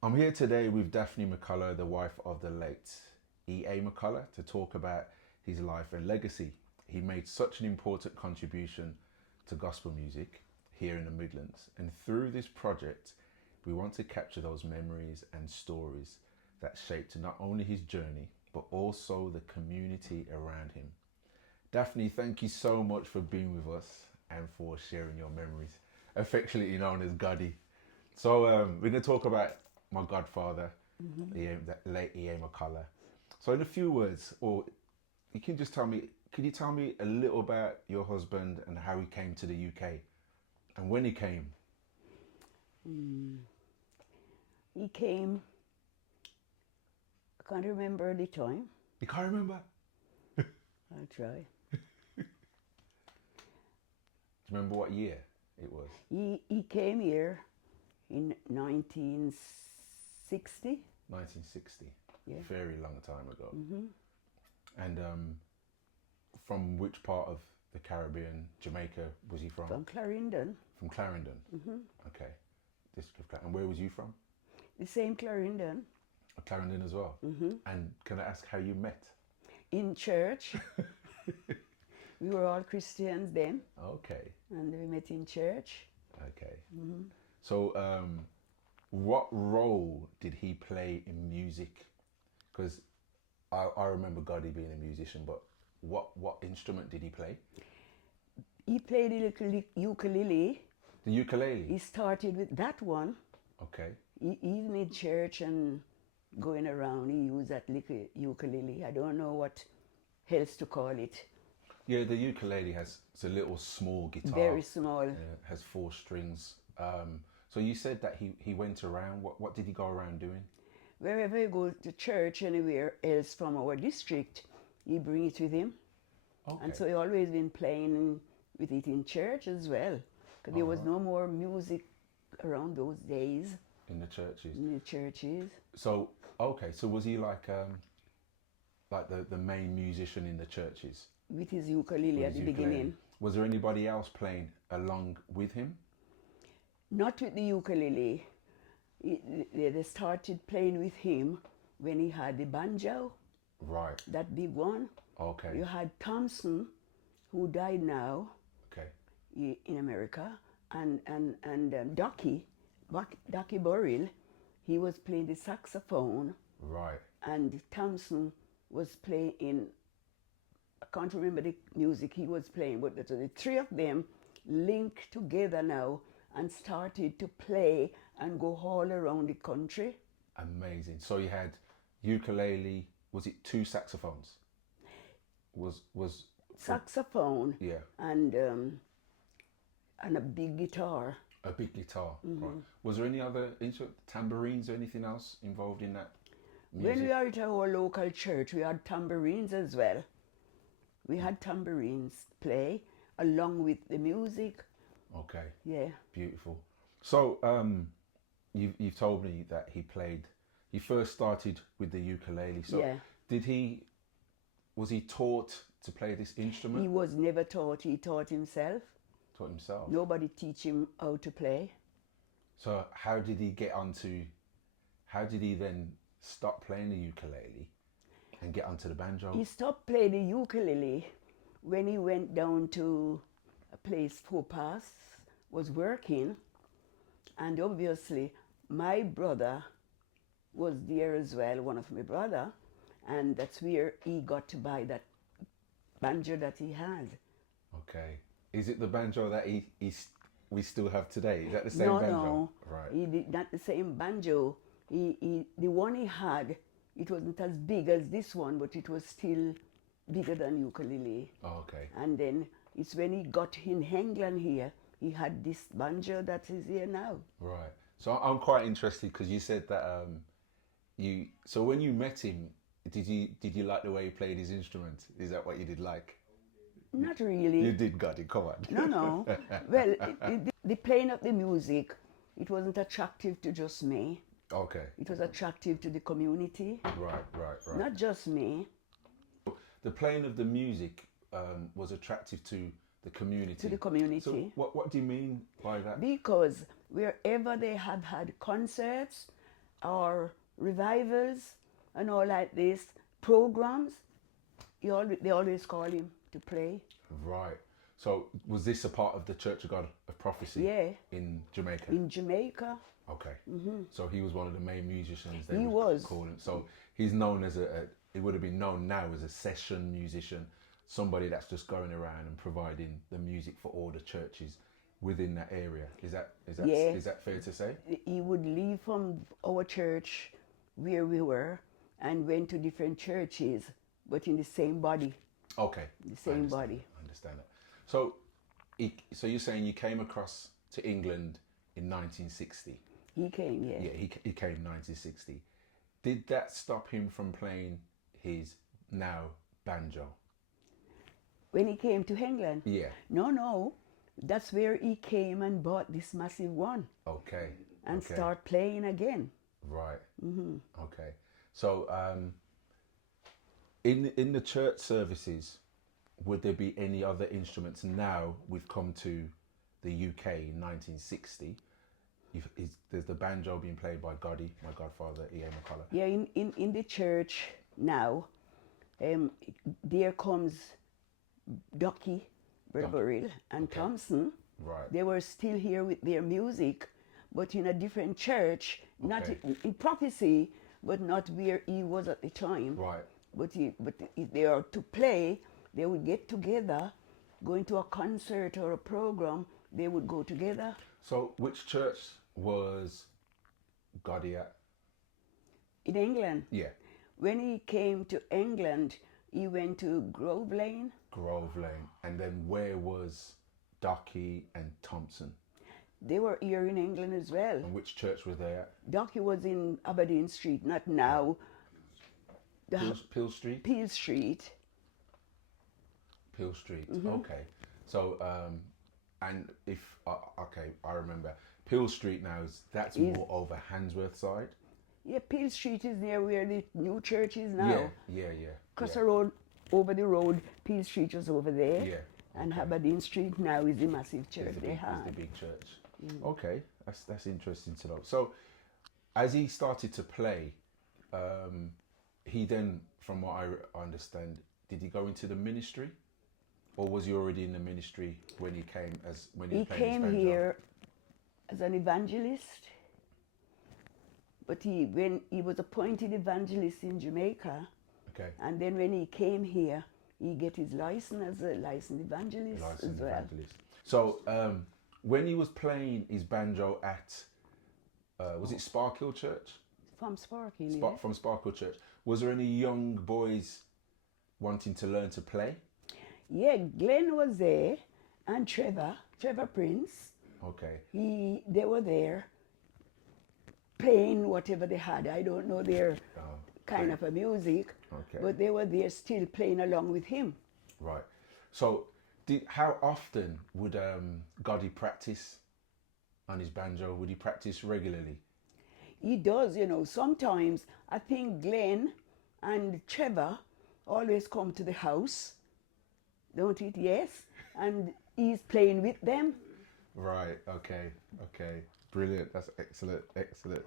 I'm here today with Daphne McCalla, the wife of the late E.A. McCalla, to talk about his life and legacy. He made such an important contribution to gospel music here in the Midlands, and through this project, we want to capture those memories and stories that shaped not only his journey, but also the community around him. Daphne, thank you so much for being with us and for sharing your memories, affectionately known as Goddy. So we're going to talk about my godfather, the late E.A. McCalla. So in a few words, or you can just tell me, can you tell me a little about your husband and how he came to the UK and when he came? He came, I can't remember the time. You can't remember? I'll try. Do you remember what year it was? He came here in 1960. 1960. Yeah. Very long time ago. And from which part of the Caribbean, Jamaica, was he from? From Clarendon. From Clarendon? Okay. District of Clarendon. And where was you from? The same Clarendon. Clarendon as well? And can I ask how you met? In church. We were all Christians then. Okay. And we met in church. Okay. So what role did he play in music? Because I remember Gotti being a musician, but what instrument did he play? He played the little ukulele. The ukulele? He started with that one. Okay. Even in church and going around, he used that little ukulele. I don't know what else to call it. Yeah, the ukulele it's a little small guitar. Very small. Has 4 strings. So you said that he went around. What did he go around doing? Wherever he goes to church, anywhere else from our district, he bring it with him. Okay. And so he always been playing with it in church as well. Because there was no more music around those days. In the churches? In the churches. So, okay, so was he like the main musician in the churches? With his ukulele at the beginning. Was there anybody else playing along with him? Not with the ukulele. They started playing with him when he had the banjo. Right. That big one. Okay. You had Thompson, who died now. Okay. In America, and Ducky Burrell, he was playing the saxophone. Right. And Thompson was playing I can't remember the music he was playing, but the 3 of them linked together now and started to play and go all around the country. Amazing. So you had ukulele, was it 2 saxophones? Was Saxophone. Yeah. And a big guitar. A big guitar. Right. Was there any other tambourines or anything else involved in that music? When we were at our local church, we had tambourines as well. We had tambourines play along with the music. Okay. Yeah. Beautiful. So you've told me that he first started with the ukulele. So yeah. Was he taught to play this instrument? He was never taught. He taught himself. Taught himself? Nobody teach him how to play. So how did he then stop playing the ukulele and get onto the banjo? He stopped playing the ukulele when he went down to a place Footpath was working, and obviously my brother was there as well, one of my brother, and that's where he got to buy that banjo that he had. Okay. Is it the banjo that we still have today? Is that the same banjo? No, right. He did not the same banjo. The one he had, it wasn't as big as this one, but it was still bigger than ukulele. Oh, okay. And then it's when he got in England here, he had this banjo that is here now. Right. So I'm quite interested because you said that so when you met him, did you like the way he played his instrument? Is that what you did like? Not really. You did, got it, come on. No. Well, the playing of the music, it wasn't attractive to just me. Okay. It was attractive to the community. Right. Not just me. The playing of the music was attractive to the community. To the community. So what do you mean by that? Because wherever they have had concerts or revivals and all like this, programs, they always call him to play. Right. So was this a part of the Church of God of Prophecy? Yeah. In Jamaica? In Jamaica. Okay. So he was one of the main musicians. They He would was. call him. So he's known as it would have been known now as a session musician, somebody that's just going around and providing the music for all the churches within that area. Is that fair to say? He would leave from our church where we were and went to different churches, but in the same body. Okay. The same body. I understand that. So, so you're saying you came across to England in 1960? He came, yeah. Yeah, he came in 1960. Did that stop him from playing his now banjo? When he came to England? Yeah. No. That's where he came and bought this massive one. Okay. And start playing again. Right. Okay. So, in the church services, would there be any other instruments? Now we've come to the UK in 1960. There's the banjo being played by Gotti, my godfather, E.A. McCalla. Yeah, in the church now, there comes Ducky, Brother Burrell, and Thompson. Right. They were still here with their music, but in a different church, not in Prophecy, but not where he was at the time. Right. But if they are to play, they would get together, go into a concert or a program, they would go together. So which church was Gotti at? In England? Yeah. When he came to England, he went to Grove Lane. Grove Lane. And then where was Ducky and Thompson? They were here in England as well. And which church were they at? Ducky was in Aberdeen Street, not now. Peel Street? Peel Street. Peel Street. Okay. So, and if I remember Peel Street now that's more over Handsworth side. Yeah, Peel Street is near where the new church is now. Yeah. Across the road, over the road, Peel Street was over there. Yeah. And Aberdeen Street now is the massive church It's they have. the big church. Okay, that's interesting to know. So, as he started to play, he then, from what I understand, did he go into the ministry, or was he already in the ministry when he came He came here as an evangelist, but when he was appointed evangelist in Jamaica, and then when he came here, he get his license as a licensed evangelist as well. So when he was playing his banjo at, was it Sparkhill Church? From Sparkhill, From Sparkhill Church. Was there any young boys wanting to learn to play? Yeah, Glenn was there, and Trevor Prince. Okay. They were there playing whatever they had. I don't know their kind of a music, but they were there still playing along with him. Right. So, how often would Gotti practice on his banjo? Would he practice regularly? He does, Sometimes I think Glenn and Trevor always come to the house, don't it? Yes. And he's playing with them. Right. Okay. Brilliant. That's excellent.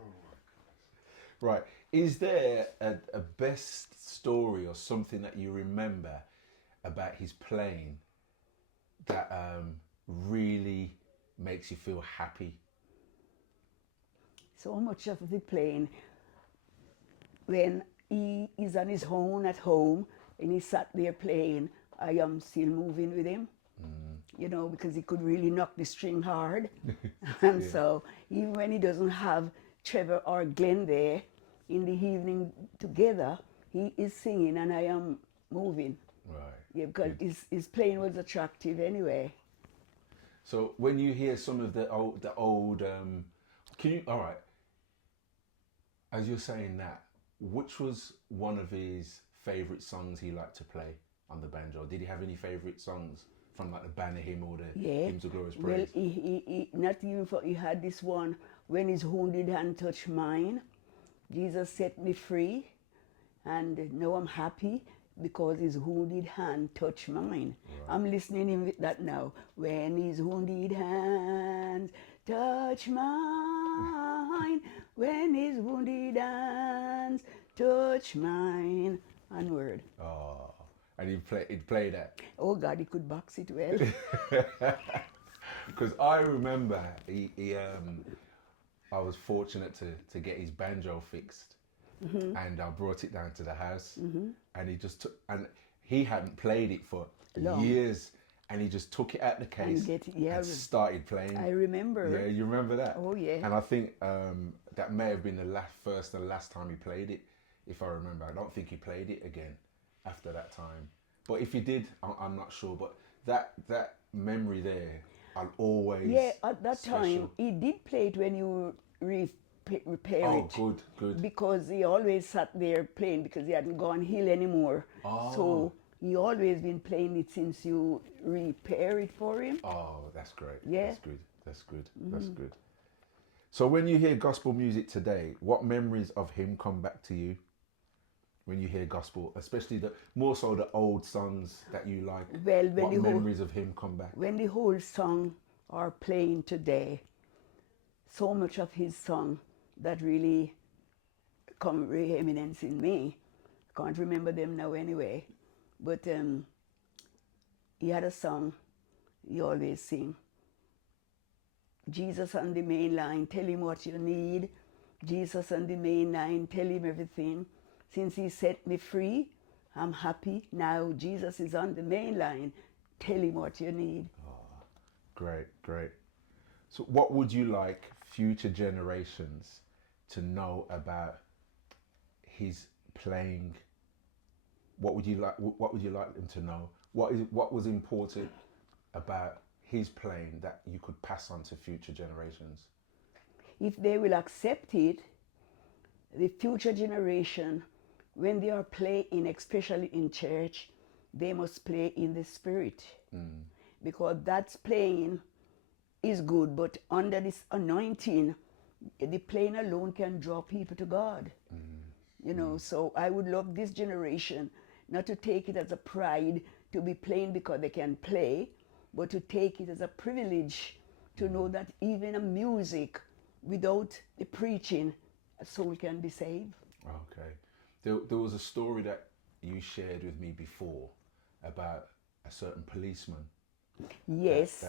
Right. Is there a best story or something that you remember about his playing that really makes you feel happy? So much of the playing, when he is on his own at home and he sat there playing, I am still moving with him, because he could really knock the string hard. And so even when he doesn't have Trevor or Glenn there in the evening together, he is singing and I am moving. Right. Yeah, because his playing was attractive anyway. So when you hear some of the old, all right, as you're saying that, which was one of his favourite songs he liked to play on the banjo? Did he have any favourite songs from like the Banner Hymn or the Hymns of Glorious Praise? Well, he not even he had this one, When His Wounded Hand Touched Mine, Jesus set me free, and now I'm happy because His wounded hand touched mine. Right. I'm listening in with that now. When His wounded hands touch mine, When his wounded hands touch mine. Onward. Oh, and he'd play that. Oh God, he could box it well. Because I remember I was fortunate to get his banjo fixed, and I brought it down to the house, and he just took, and he hadn't played it for years, and he just took it out the case and started playing. I remember. Yeah, you remember that? Oh yeah. And I think that may have been the first and last time he played it, if I remember. I don't think he played it again after that time. But if he did, I'm not sure. But that memory there, I'll always. Yeah, at that time he did play it when you repair it. Oh, good. Because he always sat there playing because he hadn't gone hill anymore. Oh. So he always been playing it since you repair it for him. Oh, that's great. Yeah. That's good. So when you hear gospel music today, what memories of him come back to you? When you hear gospel, especially more so the old songs that you like, well, what memories of him come back? When the whole song are playing today, so much of his song that really come re-eminence in me. Can't remember them now anyway. But he had a song he always sing. Jesus on the main line, tell him what you need. Jesus on the main line, tell him everything. Since he set me free, I'm happy. Now Jesus is on the main line. Tell him what you need. Oh, great. So what would you like future generations to know about his playing? What would you like them to know? What was important about his playing that you could pass on to future generations? If they will accept it, the future generation, when they are playing, especially in church, they must play in the spirit. Because that's playing is good, but under this anointing, the playing alone can draw people to God. You know, so I would love this generation not to take it as a pride to be playing because they can play, but to take it as a privilege to know that even a music, without the preaching, a soul can be saved. Okay. There was a story that you shared with me before about a certain policeman. Yes.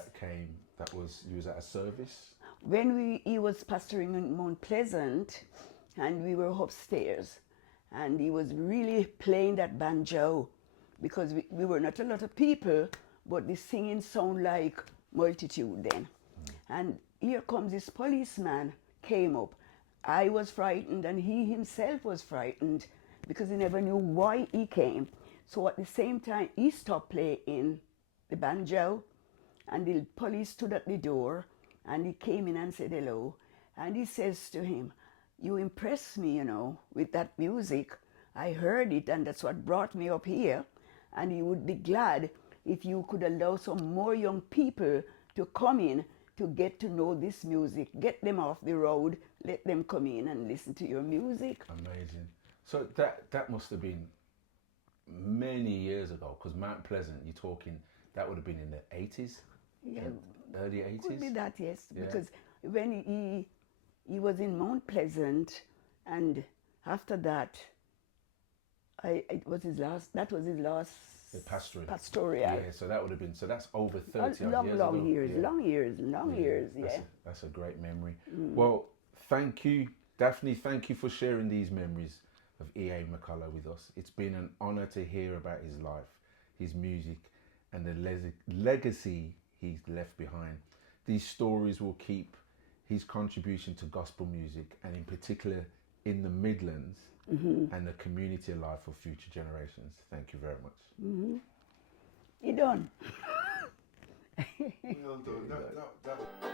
You was at a service? When he was pastoring in Mount Pleasant, and we were upstairs, and he was really playing that banjo, because we were not a lot of people, but the singing sound like multitude then. And here comes this policeman, came up. I was frightened, and he himself was frightened, because he never knew why he came. So at the same time, he stopped playing the banjo, and the police stood at the door, and he came in and said hello. And he says to him, you impressed me, you know, with that music. I heard it, and that's what brought me up here. And he would be glad if you could allow some more young people to come in to get to know this music. Get them off the road, let them come in and listen to your music. Amazing. So that must have been many years ago, because Mount Pleasant, you're talking, that would have been in the 80s? Yeah, early 80s? Could be that, yes. Yeah. Because when he was in Mount Pleasant, and after that, that was his last The pastoral. pastoral. Yeah, so that would have been, so that's over 30 long years long ago. years, Yeah. long years, yeah. That's a great memory. Well, thank you, Daphne. Thank you for sharing these memories of E.A. McCalla with us. It's been an honor to hear about his life, his music, and the legacy he's left behind. These stories will keep his contribution to gospel music, and in particular in the Midlands, and the community alive for future generations. Thank you very much. You done? Well done.